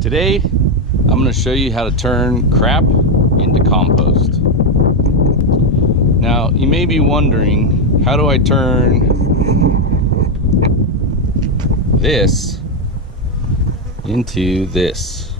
Today, I'm going to show you how to turn crap into compost. Now, you may be wondering, how do I turn this into this?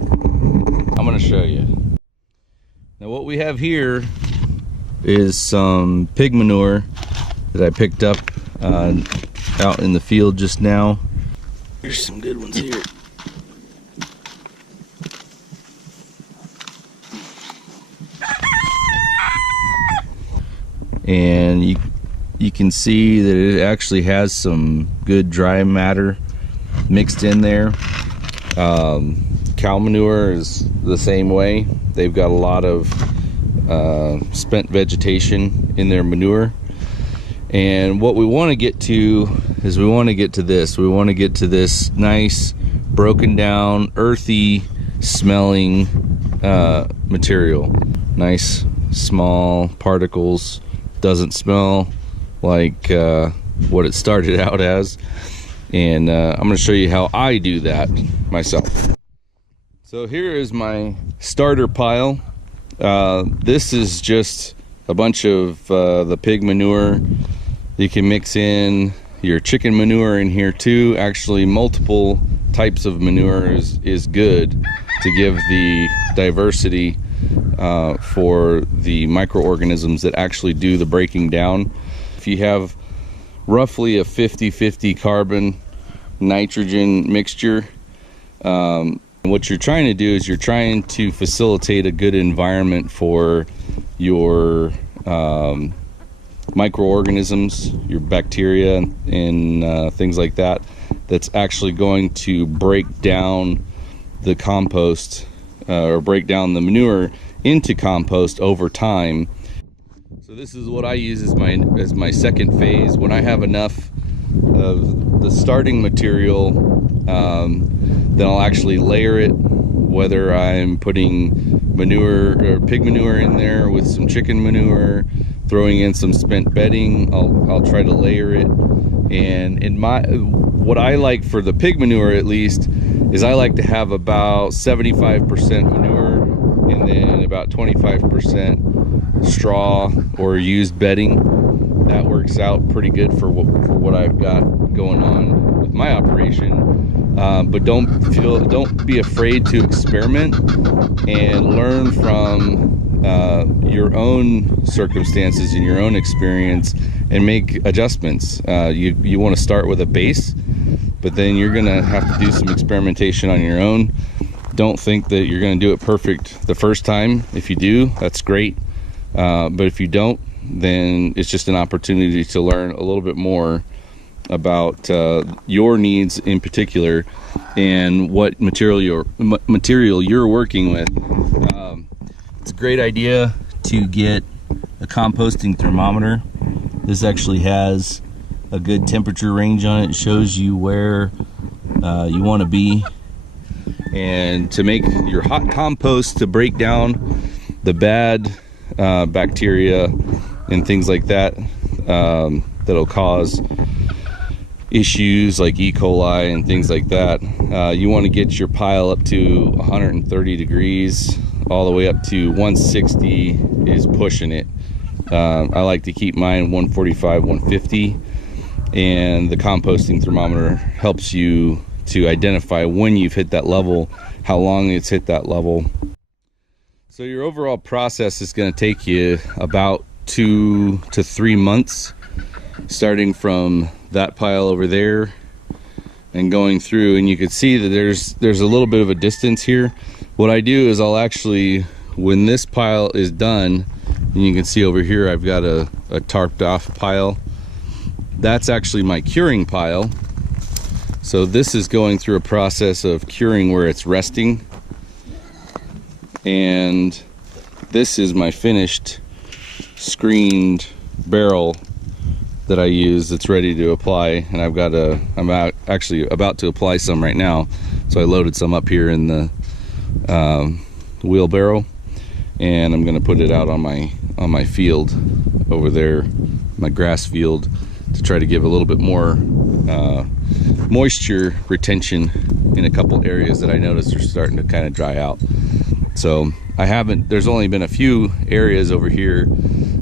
I'm going to show you. Now, what we have here is some pig manure that I picked up out in the field just now. Here's some good ones here. And you can see that it actually has some good dry matter mixed in there. Cow manure is the same way. They've got a lot of spent vegetation in their manure. And what we want to get to is we want to get to this. We want to get to this nice, broken down, earthy smelling material. Nice, small particles. Doesn't smell like what it started out as. And I'm going to show you how I do that myself. So here is my starter pile. This is just a bunch of the pig manure. You can mix in your chicken manure in here too. Actually, multiple types of manure is good to give the diversity for the microorganisms that actually do the breaking down. If you have roughly a 50-50 carbon nitrogen mixture, what you're trying to do is you're trying to facilitate a good environment for your microorganisms, your bacteria and things like that, that's actually going to break down the compost or break down the manure into compost over time. So this is what I use as my second phase. When I have enough of the starting material, then I'll actually layer it, whether I'm putting manure or pig manure in there with some chicken manure, throwing in some spent bedding. I'll try to layer it. And what I like for the pig manure, at least, is I like to have about 75% manure and then about 25% straw or used bedding. That works out pretty good for what I've got going on with my operation. But don't be afraid to experiment and learn from your own circumstances and your own experience and make adjustments. You want to start with a base, but then you're gonna have to do some experimentation on your own. Don't think that you're gonna do it perfect the first time. If you do, that's great, but if you don't, then it's just an opportunity to learn a little bit more about your needs in particular and what material you're working with. It's a great idea to get a composting thermometer. This actually has a good temperature range on it. It shows you where you want to be, and to make your hot compost to break down the bad bacteria and things like that that'll cause issues like E. coli and things like that. You want to get your pile up to 130 degrees, all the way up to 160 is pushing it. I like to keep mine 145, 150, and the composting thermometer helps you to identify when you've hit that level, how long it's hit that level. So your overall process is going to take you about 2 to 3 months, starting from that pile over there and going through. And you can see that there's a little bit of a distance here. What I do is I'll actually, when this pile is done, and you can see over here I've got a tarped off pile. That's actually my curing pile. So this is going through a process of curing where it's resting. And this is my finished screened barrel that I use that's ready to apply. And I'm actually about to apply some right now. So I loaded some up here in the wheelbarrow, and I'm going to put it out on my field over there, my grass field, to try to give a little bit more moisture retention in a couple areas that I noticed are starting to kind of dry out. So there's only been a few areas over here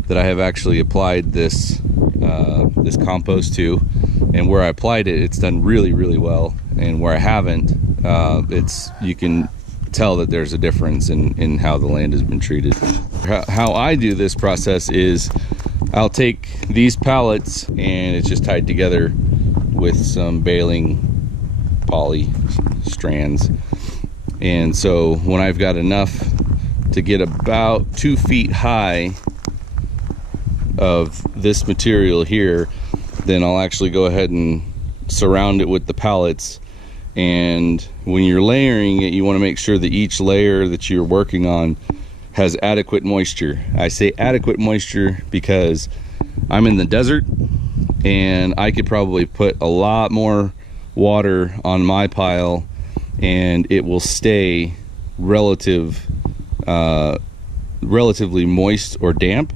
that I have actually applied this this compost to, and where I applied it, it's done really, really well. And where I haven't, you can tell that there's a difference in how the land has been treated. How I do this process is I'll take these pallets, and it's just tied together with some baling poly strands. And so when I've got enough to get about 2 feet high of this material here, then I'll actually go ahead and surround it with the pallets. And when you're layering it, you want to make sure that each layer that you're working on has adequate moisture. I say adequate moisture because I'm in the desert, and I could probably put a lot more water on my pile and it will stay relatively moist or damp.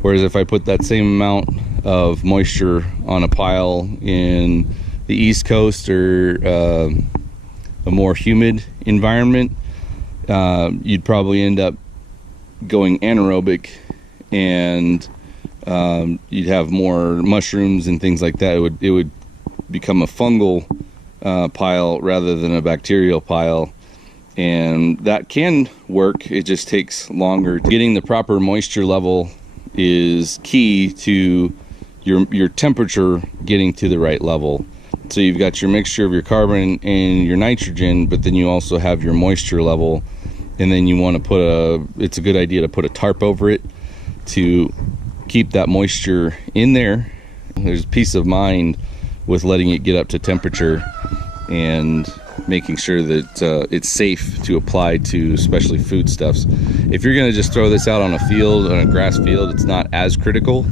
Whereas if I put that same amount of moisture on a pile in the East Coast or a more humid environment, you'd probably end up going anaerobic, and you'd have more mushrooms and things like that. It would become a fungal pile rather than a bacterial pile, and that can work. It just takes longer. Getting the proper moisture level is key to your temperature getting to the right level. So you've got your mixture of your carbon and your nitrogen, but then you also have your moisture level, and then you want to it's a good idea to put a tarp over it to keep that moisture in there. There's peace of mind with letting it get up to temperature and making sure that it's safe to apply to, especially foodstuffs. If you're going to just throw this out on a field, on a grass field, it's not as critical.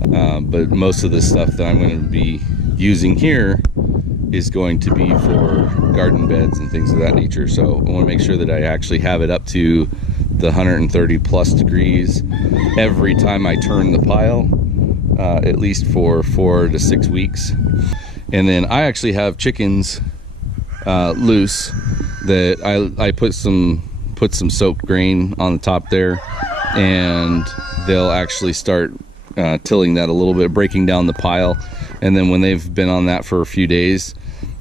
But most of the stuff that I'm going to be using here is going to be for garden beds and things of that nature. So I want to make sure that I actually have it up to the 130 plus degrees every time I turn the pile, at least for 4 to 6 weeks. And then I actually have chickens loose that I put some soaked grain on the top there, and they'll actually start tilling that a little bit, breaking down the pile. And then when they've been on that for a few days,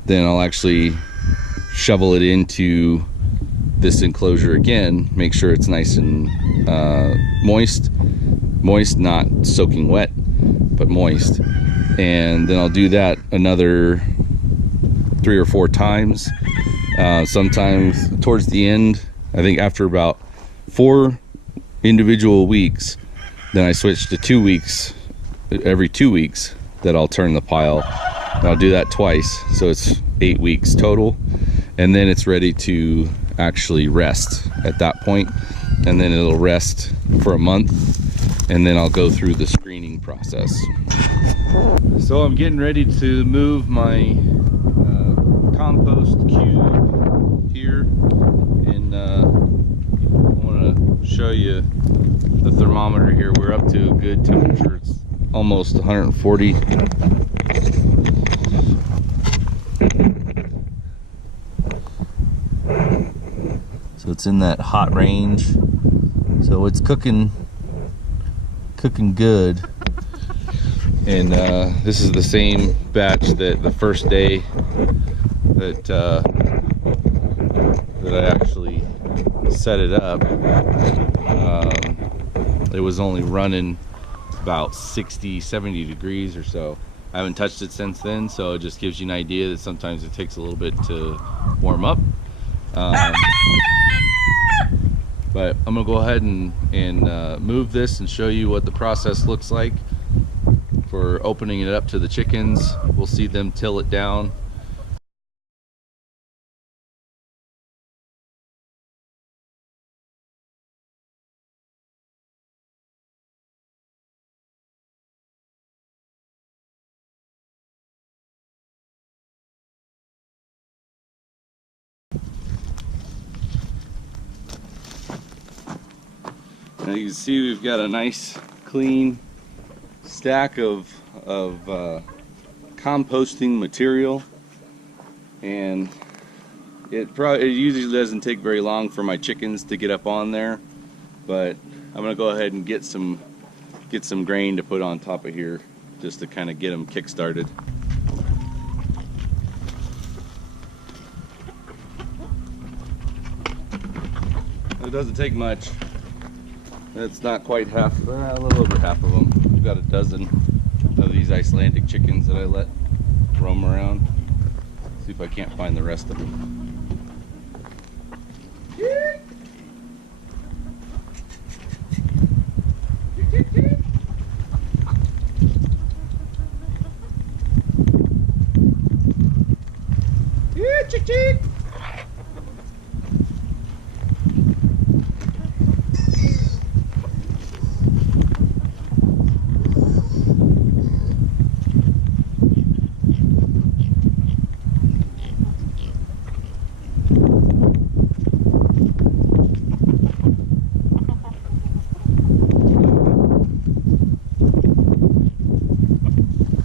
then I'll actually shovel it into this enclosure again, make sure it's nice and moist, not soaking wet, but moist. And then I'll do that another 3 or 4 times. Sometimes towards the end, I think after about 4 individual weeks, then I switch to 2 weeks, every 2 weeks that I'll turn the pile. And I'll do that twice, so it's 8 weeks total. And then it's ready to actually rest at that point. And then it'll rest for a month, and then I'll go through the screening process. So I'm getting ready to move my compost cube here, and I want to show you the thermometer here. We're up to a good temperature. It's almost 140. So it's in that hot range. So it's cooking good. And this is the same batch that the first day that I actually set it up. It was only running about 60-70 degrees or so. I haven't touched it since then, so it just gives you an idea that sometimes it takes a little bit to warm up. But I'm gonna go ahead and move this and show you what the process looks like for opening it up to the chickens. We'll see them till it down. Now you can see we've got a nice clean stack of composting material. and it usually doesn't take very long for my chickens to get up on there, but I'm gonna go ahead and get some grain to put on top of here just to kind of get them kick started. It doesn't take much. It's not quite half, a little over half of them. We've got a dozen of these Icelandic chickens that I let roam around. See if I can't find the rest of them. Yeah, chick chick.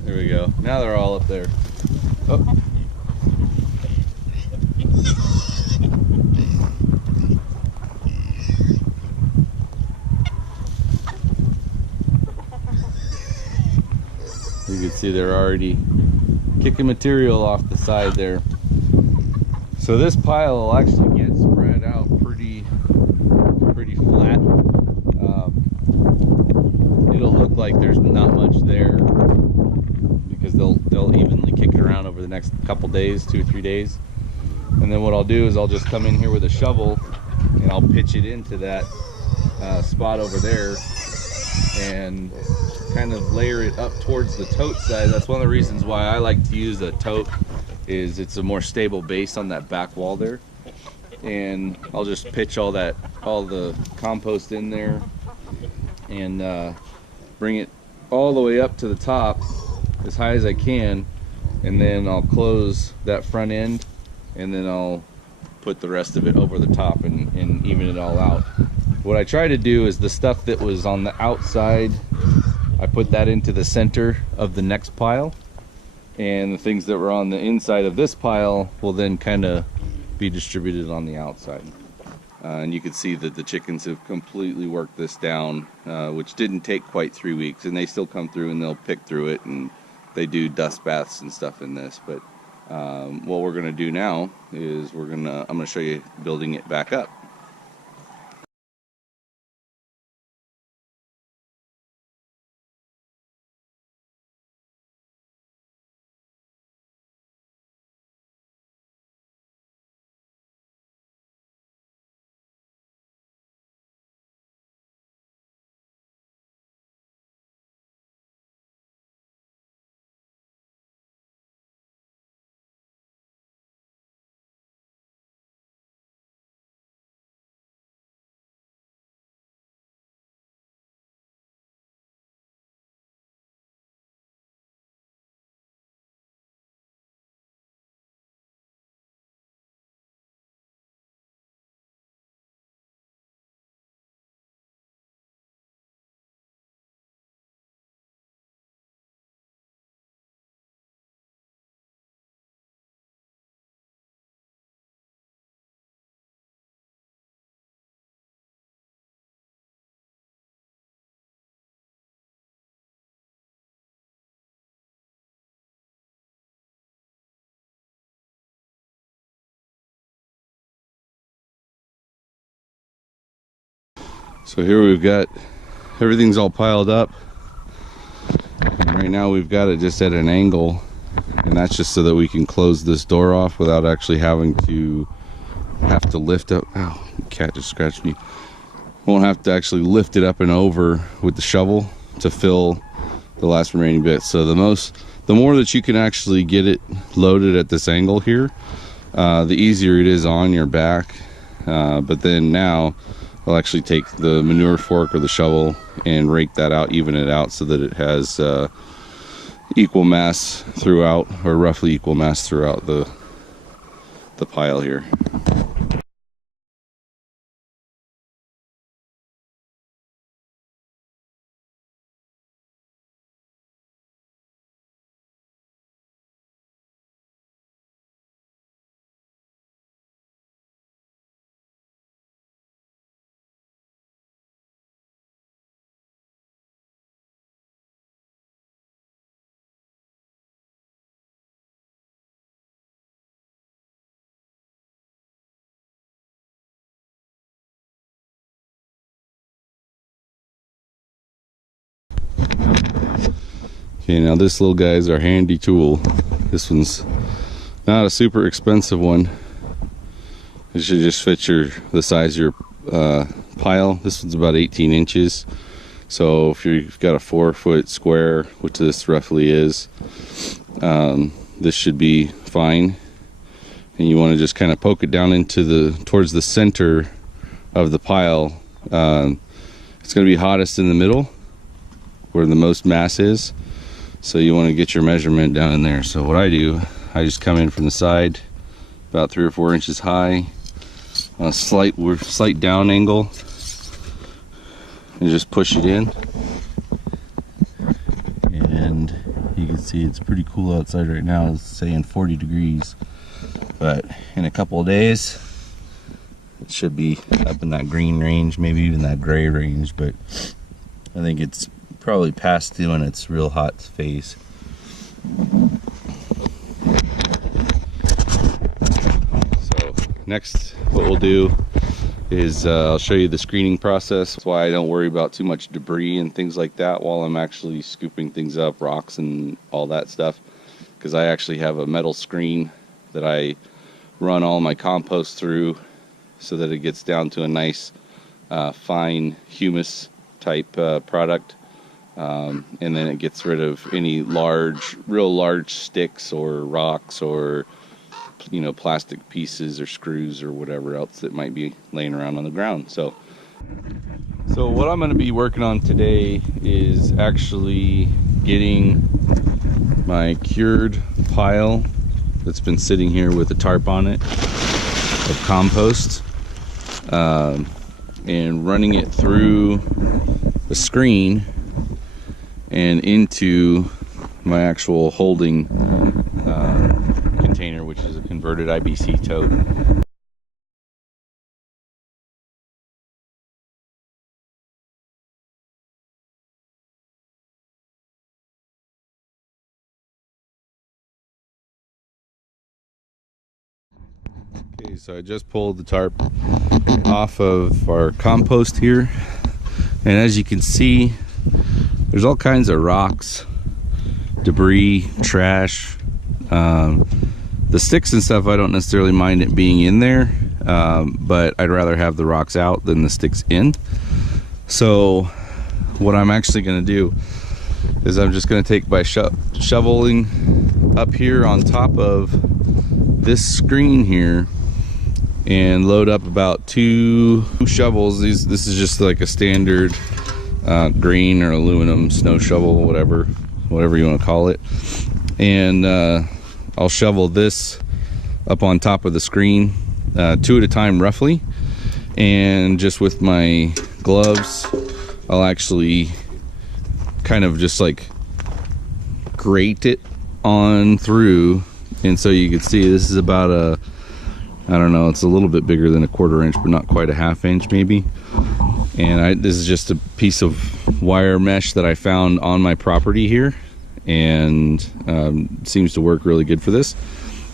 There we go. Now they're all up there. Oh. You can see they're already kicking material off the side there. So this pile will actually get spread out pretty flat. It'll look like there's not much there because they'll evenly kick it around over the next couple days, 2 or 3 days. And then what I'll do is I'll just come in here with a shovel and I'll pitch it into that spot over there and kind of layer it up towards the tote side. That's one of the reasons why I like to use a tote, is it's a more stable base on that back wall there. And I'll just pitch all the compost in there and bring it all the way up to the top as high as I can, and then I'll close that front end, and then I'll put the rest of it over the top and even it all out. What I try to do is the stuff that was on the outside, I put that into the center of the next pile, and the things that were on the inside of this pile will then kind of be distributed on the outside. And you can see that the chickens have completely worked this down, which didn't take quite 3 weeks, and they still come through and they'll pick through it, and they do dust baths and stuff in this. But what we're going to do now is I'm going to show you building it back up. So here we've got everything's all piled up, and right now we've got it just at an angle, and that's just so that we can close this door off without actually having to lift up. Ow, the cat just scratched me. Won't have to actually lift it up and over with the shovel to fill the last remaining bit. So the more that you can actually get it loaded at this angle here, the easier it is on your back. But then now I'll actually take the manure fork or the shovel and rake that out, even it out, so that it has equal mass throughout, or roughly equal mass throughout the pile here. Okay, now this little guy is our handy tool. This one's not a super expensive one. It should just fit the size of your pile. This one's about 18 inches. So if you've got a 4-foot square, which this roughly is, this should be fine. And you want to just kind of poke it down into towards the center of the pile. It's going to be hottest in the middle, where the most mass is. So you want to get your measurement down in there. So what I do, I just come in from the side, about 3 or 4 inches high, on a slight down angle, and just push it in. And you can see it's pretty cool outside right now. It's saying 40 degrees, but in a couple of days it should be up in that green range, maybe even that gray range. But I think it's probably past doing its real hot phase. So next, what we'll do is I'll show you the screening process. That's why I don't worry about too much debris and things like that while I'm actually scooping things up, rocks and all that stuff, because I actually have a metal screen that I run all my compost through so that it gets down to a nice fine humus type product. And then it gets rid of any real large sticks or rocks or, you know, plastic pieces or screws or whatever else that might be laying around on the ground. So what I'm going to be working on today is actually getting my cured pile that's been sitting here with a tarp on it of compost, and running it through the screen and into my actual holding container, which is a converted IBC tote. Okay, so I just pulled the tarp off of our compost here, and as you can see, there's all kinds of rocks, debris, trash. The sticks and stuff, I don't necessarily mind it being in there, but I'd rather have the rocks out than the sticks in. So what I'm actually going to do is I'm just going to take by shoveling up here on top of this screen here and load up about 2 shovels. This is just like a standard green or aluminum snow shovel, whatever you want to call it, and I'll shovel this up on top of the screen, 2 at a time roughly, and just with my gloves I'll actually kind of just like grate it on through. And so you can see this is about I don't know, it's a little bit bigger than a 1/4 inch, but not quite a 1/2 inch maybe. And this is just a piece of wire mesh that I found on my property here, and seems to work really good for this.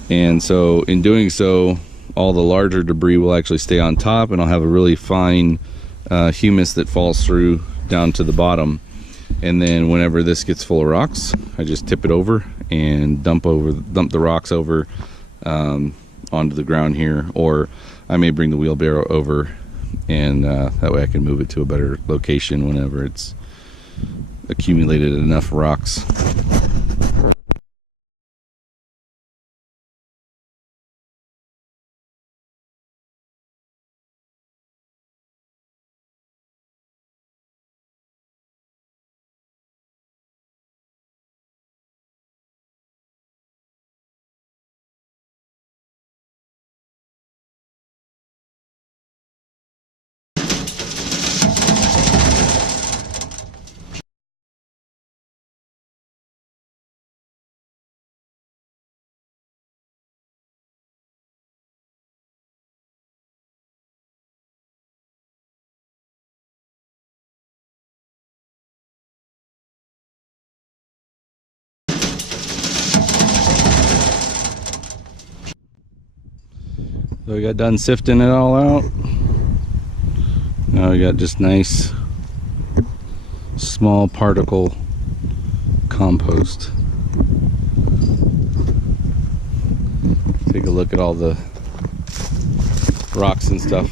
And so in doing so, all the larger debris will actually stay on top, and I'll have a really fine humus that falls through down to the bottom. And then whenever this gets full of rocks, I just tip it over and dump the rocks over onto the ground here, or I may bring the wheelbarrow over, and that way I can move it to a better location whenever it's accumulated enough rocks. So we got done sifting it all out. Now we got just nice small particle compost. Take a look at all the rocks and stuff.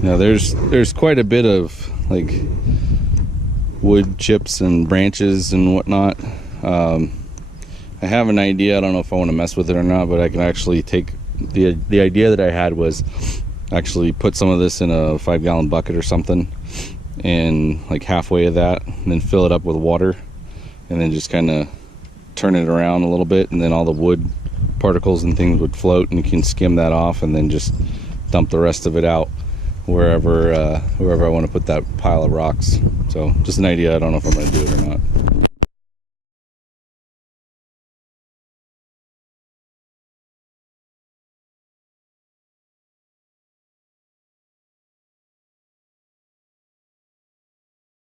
Now there's quite a bit of like wood chips and branches and whatnot. I have an idea. I don't know if I want to mess with it or not, but I can actually take the idea that I had was actually put some of this in a 5-gallon bucket or something, and like halfway of that, and then fill it up with water, and then just kind of turn it around a little bit, and then all the wood particles and things would float, and you can skim that off, and then just dump the rest of it out wherever I want to put that pile of rocks. So just an idea. I don't know if I'm going to do it or not.